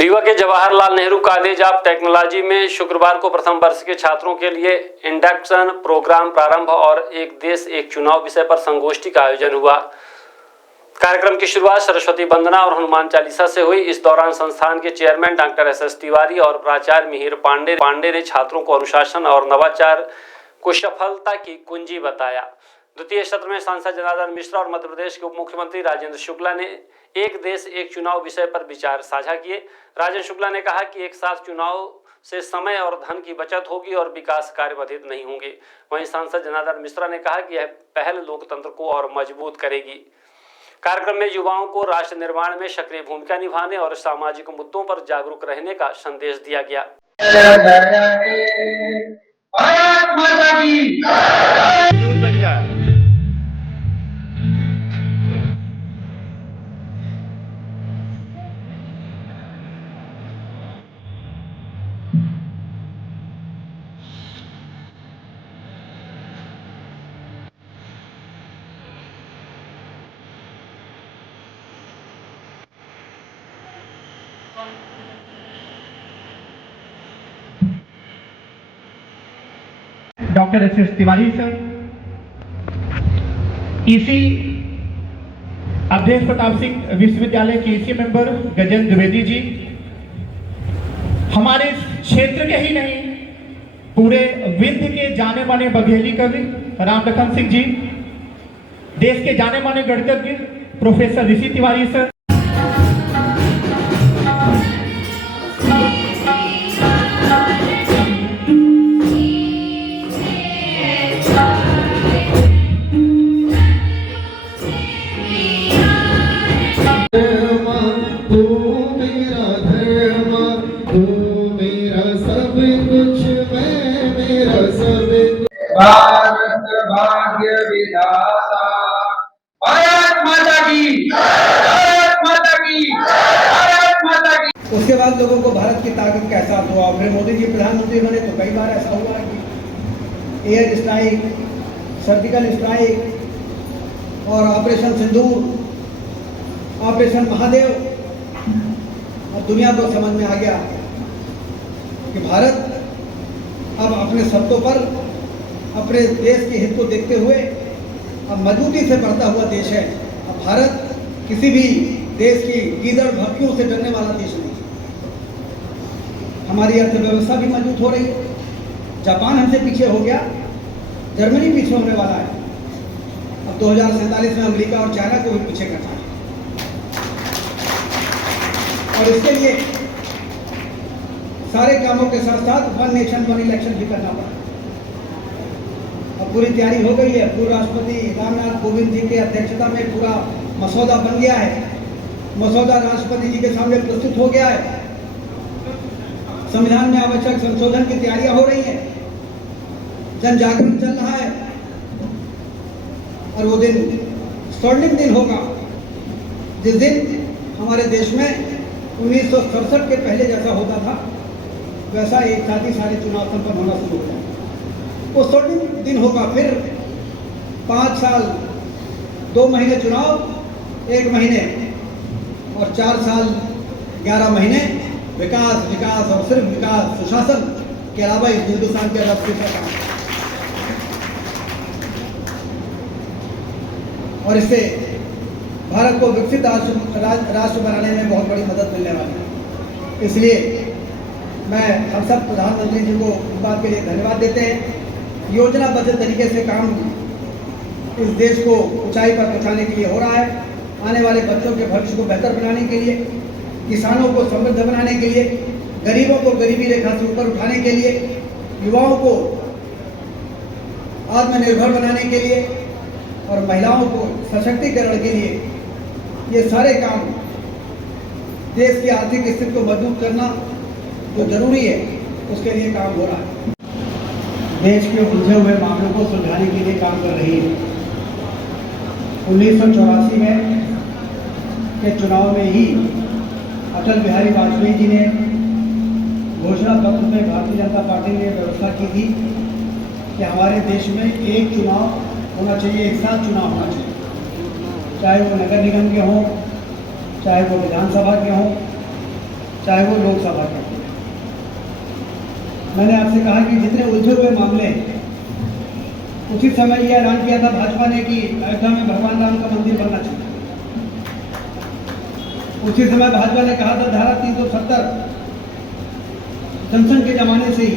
रीवा के Jawaharlal Nehru college of technology में शुक्रवार को प्रथम वर्ष के छात्रों के लिए इंडक्शन प्रोग्राम प्रारंभ और एक देश एक चुनाव विषय पर संगोष्ठी का आयोजन हुआ। कार्यक्रम की शुरुआत सरस्वती वंदना और हनुमान चालीसा से हुई। इस दौरान संस्थान के चेयरमैन डॉक्टर एस तिवारी और प्राचार्य मिहिर पांडे ने छात्रों को अनुशासन और नवाचार को सफलता की कुंजी बताया। द्वितीय सत्र में सांसद जनार्दन मिश्रा और मध्य प्रदेश के उप मुख्यमंत्री राजेंद्र शुक्ला ने एक देश एक चुनाव विषय पर विचार साझा किए। राजेंद्र शुक्ला ने कहा कि एक साथ चुनाव से समय और धन की बचत होगी और विकास कार्य बाधित नहीं होंगे। वहीं सांसद जनार्दन मिश्रा ने कहा कि यह पहल लोकतंत्र को और मजबूत करेगी। कार्यक्रम में युवाओं को राष्ट्र निर्माण में सक्रिय भूमिका निभाने और सामाजिक मुद्दों पर जागरूक रहने का संदेश दिया गया। Doctor S Tiwari sir, EC Awadhesh Pratap Singh विश्वविद्यालय के ईसी मेंबर गजेंद्र द्विवेदी जी, हमारे क्षेत्र के ही नहीं पूरे विंध्य के जाने माने बघेली कवि राम लखन सिंह जी, देश के जाने माने गणितज्ञ प्रोफेसर ऋषि तिवारी सर, भारत भाग्य विधाता, भारत माता की, भारत माता की, भारत माता की। उसके बाद लोगों को भारत की ताकत का एहसास हुआ। फिर मोदी जी प्रधानमंत्री बने तो कई बार ऐसा हुआ कि एयर स्ट्राइक, सर्जिकल स्ट्राइक और ऑपरेशन सिंदूर, ऑपरेशन महादेव, और दुनिया को समझ में आ गया कि भारत अब अपने शब्दों पर अपने देश के हित को देखते हुए अब मजबूती से बढ़ता हुआ देश है। अब भारत किसी भी देश की गीदड़ भक्तियों से डरने वाला देश नहीं। हमारी अर्थव्यवस्था भी मजबूत हो रही है। जापान हमसे पीछे हो गया, जर्मनी पीछे होने वाला है। अब 2047 में अमेरिका और चाइना को भी पीछे करना है और इसके लिए सारे कामों के साथ साथ वन नेशन वन इलेक्शन भी करना पड़ा। अब पूरी तैयारी हो गई है। पूर्व राष्ट्रपति रामनाथ कोविंद जी की अध्यक्षता में पूरा मसौदा बन गया है। मसौदा राष्ट्रपति जी के सामने प्रस्तुत हो गया है। संविधान में आवश्यक संशोधन की तैयारियां हो रही हैं। जन जागरण चल रहा है और वो दिन स्वर्णिम दिन होगा जिस दिन हमारे देश में 1967 के पहले जैसा होता था वैसा एक साथ ही सारे चुनाव संपन्न होना शुरू हो जाए। वो स्वर्णिम दिन होगा। फिर 5 साल 2 महीने चुनाव, 1 महीने और 4 साल 11 महीने विकास विकास और सिर्फ विकास, सुशासन के अलावा इस हिंदुस्तान के राष्ट्रीय सरकार, और इससे भारत को विकसित राष्ट्र बनाने में बहुत बड़ी मदद मिलने वाली है। इसलिए मैं हम सब प्रधानमंत्री जी को इस बात के लिए धन्यवाद देते हैं। योजनाबद्ध तरीके से काम इस देश को ऊंचाई पर पहुंचाने के लिए हो रहा है। आने वाले बच्चों के भविष्य को बेहतर बनाने के लिए, किसानों को समृद्ध बनाने के लिए, गरीबों को गरीबी रेखा से ऊपर उठाने के लिए, युवाओं को आत्मनिर्भर बनाने के लिए और महिलाओं को सशक्तिकरण के लिए, ये सारे काम देश की आर्थिक स्थिति को मजबूत करना जो जरूरी है उसके लिए काम हो रहा है। देश के उलझे हुए मामलों को सुलझाने के लिए काम कर रही है। 1984 में के चुनाव में ही अटल बिहारी वाजपेयी जी ने घोषणा पत्र में भारतीय जनता पार्टी ने व्यवस्था की थी कि हमारे देश में एक चुनाव होना चाहिए, एक साथ चुनाव होना चाहिए, चाहे वो नगर निगम के हों, चाहे वो विधानसभा के हों, चाहे वो लोकसभा का। मैंने आपसे कहा कि जितने उलझे हुए मामले हैं, उसी समय यह ऐलान किया था भाजपा ने कि अयोध्या में भगवान राम का मंदिर बनना चाहिए। उसी समय भाजपा ने कहा था धारा 370 जॉनसन के जमाने से ही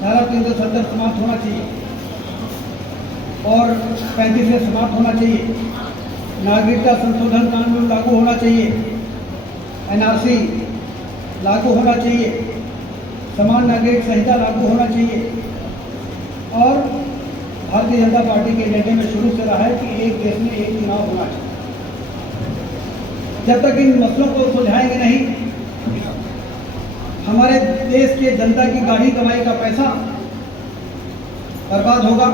धारा 370 समाप्त होना चाहिए और 35 से समाप्त होना चाहिए। नागरिकता संशोधन कानून लागू होना चाहिए, एनआरसी लागू होना चाहिए, समान नागरिक संहिता लागू होना चाहिए। और भारतीय जनता पार्टी के एजेंडे में शुरू से रहा है कि एक देश में एक चुनाव होना चाहिए। जब तक इन मसलों को सुलझाएंगे नहीं, हमारे देश के जनता की गाढ़ी कमाई का पैसा बर्बाद होगा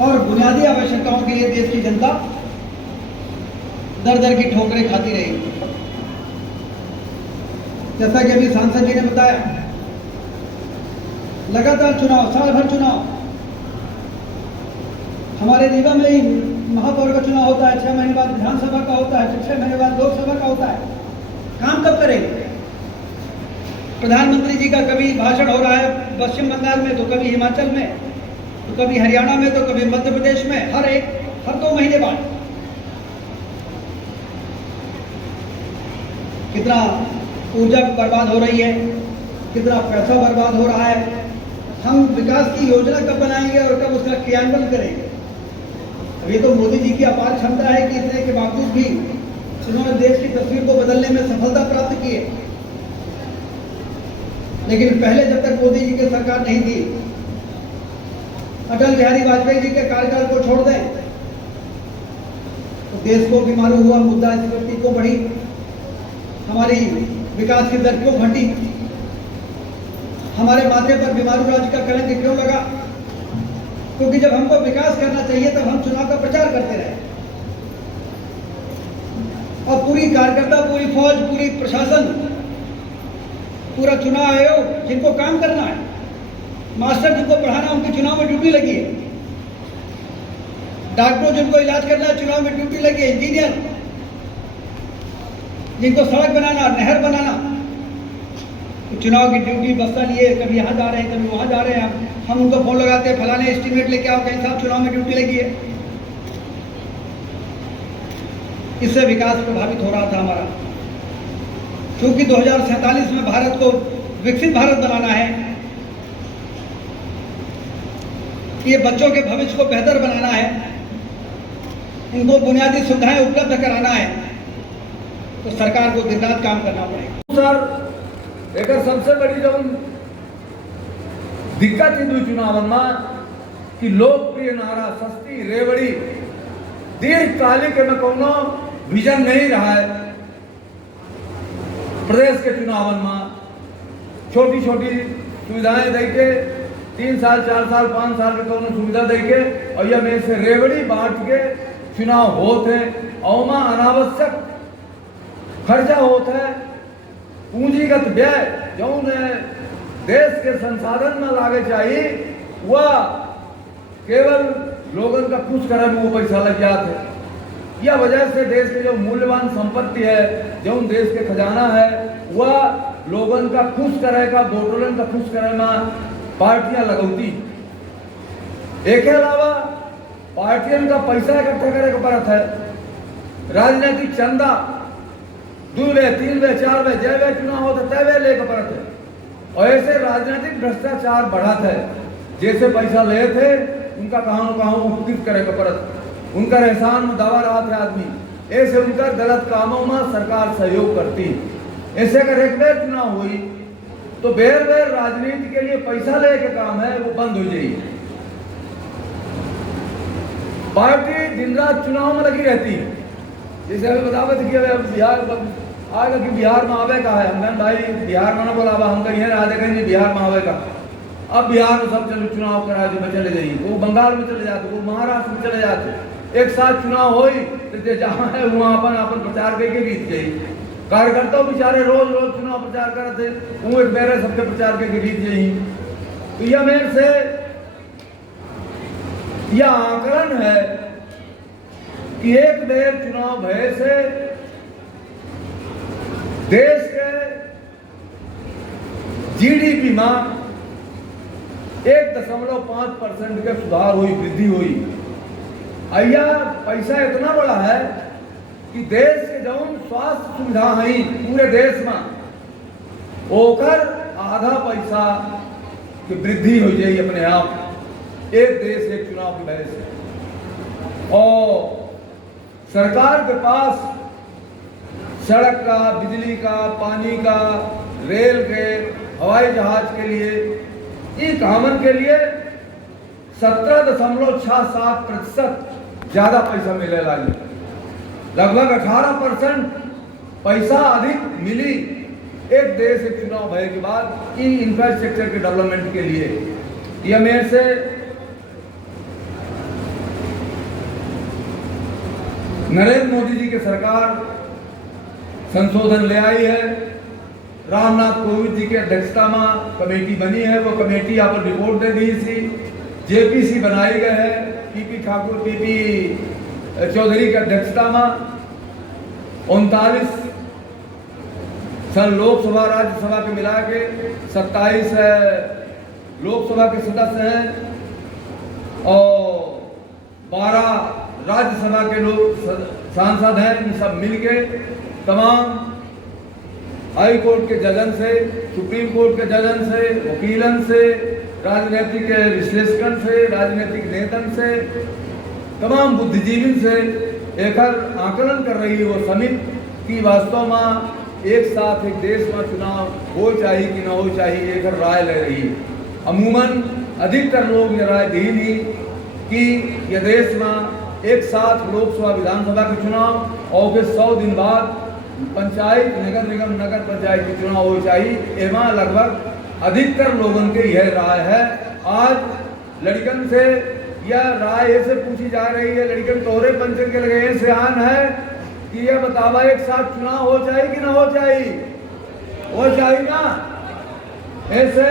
और बुनियादी आवश्यकताओं के लिए देश की जनता दर दर की ठोकरें खाती रहेगी। जैसा कि अभी सांसद जी ने बताया, लगातार चुनाव, साल भर चुनाव। हमारे रीवा में ही महापौर का चुनाव होता है, 6 महीने बाद विधानसभा का होता है, 6 महीने बाद लोकसभा का होता है। काम कब करेंगे? प्रधानमंत्री जी का कभी भाषण हो रहा है पश्चिम बंगाल में, तो कभी हिमाचल में, तो कभी हरियाणा में, तो कभी मध्य प्रदेश में, हर 2 महीने बाद। कितना ऊर्जा बर्बाद हो रही है, कितना पैसा बर्बाद हो रहा है। हम विकास की योजना कब बनाएंगे और कब उसका क्रियान्वयन करेंगे? अब ये तो मोदी जी की अपार क्षमता है कि इतने के बावजूद भी उन्होंने देश की तस्वीर को बदलने में सफलता प्राप्त की है। लेकिन पहले जब तक मोदी जी की सरकार नहीं थी, अटल बिहारी वाजपेयी जी के कार्यकाल को छोड़ दें तो देश को भी मालूम हुआ मुद्रास्फीति क्यों बढ़ी, हमारी विकास की दर क्यों घटी, हमारे माथे पर बीमारू राज्य का कलंक क्यों लगा। क्योंकि जब हमको विकास करना चाहिए तब हम चुनाव का प्रचार करते रहे और पूरी कार्यकर्ता, पूरी फौज, पूरी प्रशासन, पूरा चुनाव आयोग जिनको काम करना है, मास्टर जिनको पढ़ाना उनकी चुनाव में ड्यूटी लगी है, डॉक्टरों जिनको इलाज करना है चुनाव में ड्यूटी लगी है, इंजीनियर जिनको सड़क बनाना, नहर बनाना, तो चुनाव की ड्यूटी बस्ता लिए कभी यहाँ जा रहे हैं, कभी वहाँ जा रहे हैं। हम उनको फोन लगाते हैं, फलाने एस्टीमेट लेके आओ, कहीं साहब चुनाव में ड्यूटी लगी है। इससे विकास प्रभावित हो रहा था हमारा। क्योंकि 2047 में भारत को विकसित भारत बनाना है, ये बच्चों के भविष्य को बेहतर बनाना है, इनको बुनियादी सुविधाएं उपलब्ध कराना है, तो सरकार को दिन रात काम करना पड़ेगा। सर एक सबसे बड़ी जो दिक्कत हिंदू चुनाव में कि लोकप्रिय नारा सस्ती रेवड़ी दीर्घकालिक में कोनो विजन नहीं रहा है। प्रदेश के चुनाव में छोटी छोटी सुविधाएं देके 3 साल 4 साल 5 साल के कोनो सुविधा देके और यह में से रेवड़ी बांट के चुनाव होते हैं और में अनावश्यक खर्चा होता है, पूंजीगत व्यय जो देश के संसाधन में लागे चाहिए वह केवल लोगों का खुश करे में वो पैसा लग जाते है। यह वजह से देश के जो मूल्यवान संपत्ति है, जो देश के खजाना है, वह लोगों का खुश करे का, वोटरों का खुश करे में पार्टियां लगौती। एक के अलावा पार्टियों का पैसा इकट्ठा करे का परत है। राजनीतिक चंदा 2 वे 3 वे 4 वे जय वे चुनाव होता तय वे लेकर परत है और ऐसे राजनीतिक भ्रष्टाचार बढ़त है। जैसे पैसा ले थे उनका कहाँ उपकृत करे का परत, उनका एहसान में दवा रहा थे आदमी, ऐसे उनका गलत कामों में सरकार सहयोग करती। ऐसे अगर एक बेर चुनाव हुई तो बेर बेर राजनीति के लिए पैसा ले के काम है वो बंद हो जाएगी। पार्टी दिन रात चुनाव में लगी रहती है। जैसे अभी बतावत कि बिहार आएगा कि बिहार में आवे का है, हम भाई बिहार में ना बोलावा, हम कहीं राधे कहीं बिहार में आवे का। अब बिहार में सब चलो चुनाव करा जो चले जाइए, वो बंगाल में चले जाते, वो महाराष्ट्र में चले जाते। एक साथ चुनाव हो तो जहाँ है वहाँ अपन प्रचार करके बीत जाइए। कार्यकर्ता बेचारे रोज रोज चुनाव प्रचार करते, वो एक बेरे सबके प्रचार करके बीत जाइए। तो यह मेरे से यह आकलन है कि एक बेर चुनाव भय से देश के जीडीपी में 1.5% का सुधार हुई, वृद्धि हुई। अय्या पैसा इतना बड़ा है कि देश के जौन स्वास्थ्य सुविधा है पूरे देश में ओकर आधा पैसा की वृद्धि हो जाए अपने आप, एक देश एक चुनाव की वजह से। और सरकार के पास सड़क का, बिजली का, पानी का, रेल के, हवाई जहाज के लिए, ई कामन के लिए 17.67% ज्यादा पैसा मिले लगी। लगभग 18% पैसा अधिक मिली एक देश एक चुनाव भय के बाद इन इंफ्रास्ट्रक्चर के डेवलपमेंट के लिए। यह मेरे से नरेंद्र मोदी जी की सरकार संशोधन ले आई है। रामनाथ कोविंद जी की अध्यक्षता में कमेटी बनी है, वो कमेटी यहाँ पर रिपोर्ट दे दी थी। जेपीसी बनाई गई है पीपी ठाकुर, पीपी चौधरी की अध्यक्षता में। 39 सन लोकसभा राज्यसभा के मिला के 27 लोकसभा के सदस्य हैं और 12 राज्यसभा के लोग सांसद हैं। इन सब मिलके तमाम हाई कोर्ट के जजन से, सुप्रीम कोर्ट के जजन से, वकीलन से, राजनीतिक विश्लेषण से, राजनीतिक नेतन से, तमाम बुद्धिजीवी से एकर आकलन कर रही है वो समिति कि वास्तव में एक साथ एक देश में चुनाव हो चाहिए कि ना हो चाहिए, एकर राय ले रही है। अमूमन अधिकतर लोग ये राय दी नहीं कि यह देश में एक साथ लोकसभा विधानसभा के चुनाव और के 100 दिन बाद पंचायत, नगर निगम, नगर पंचायत के चुनाव हो चाहिए। एवं लगभग अधिकतर लोगों के यह राय है। आज लड़कन से यह राय ऐसे पूछी जा रही है, लड़कन तोहरे पंचन के लगे से आन है कि यह बतावा एक साथ चुनाव हो चाहिए कि ना हो चाहिए, हो चाहिए ना। ऐसे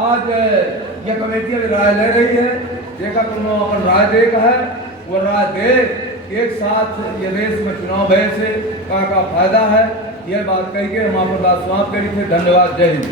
आज यह कमेटी अभी राय ले रही है, देखा तुम अपन राय देख है वो राय दे एक साथ ये देश में चुनाव भय से का फायदा है। यह बात कही के हम आपको बात समाप्त करी थे। धन्यवाद। जय हिंद।